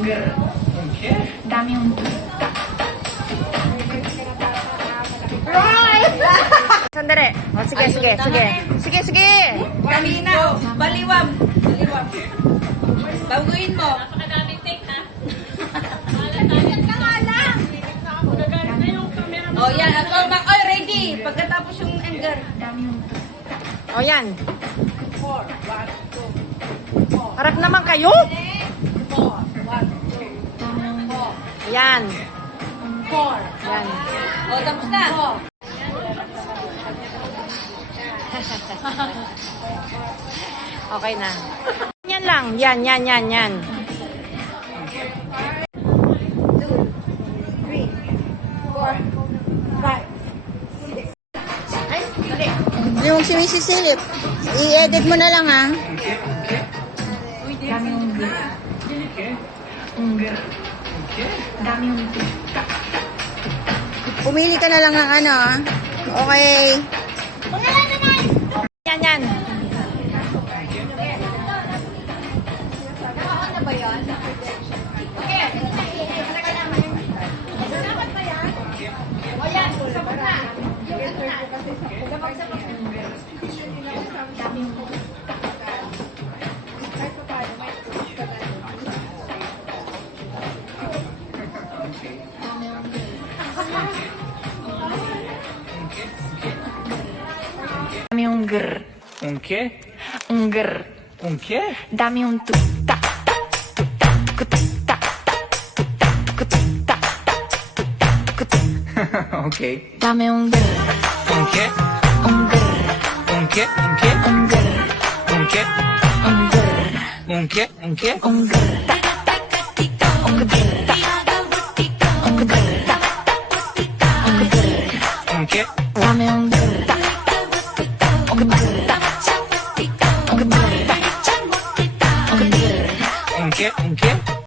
Dami un Sandali. O, sige, sige, sige. Sige, sige. Kanina, baliwam. Baliwam. Baguhin mo. Napakadaming take, ha? O yan, ako oy, ready. Pagkatapos yung anger. Dami un O, yan. 4, 1, 2, 4. Harap naman kayo. 4, 1, 2, 4. Yan. 4. Yan. O, tapos na. Okay na. Yan lang. Yan, yan, yan, yan. Yung sumisisilip. I-edit mo na lang ha. Dami un Pumili ka na lang ng ano ha. Okay. Yan, yan. Dami un grr. Un qué? Un grr. Un qué? Dami un tu ta ta tu ta tu ta ta tu ta tu ta ta tu ta tu ta. Ok. Dame un grr. Un qué? Un grr. Un qué? Un qué? Un grr. Un qué? Un grr. Un qué? Un qué? Un grr. Ta ta ta un grr. Ta un grr. Ta un grr. Un qué? Dame un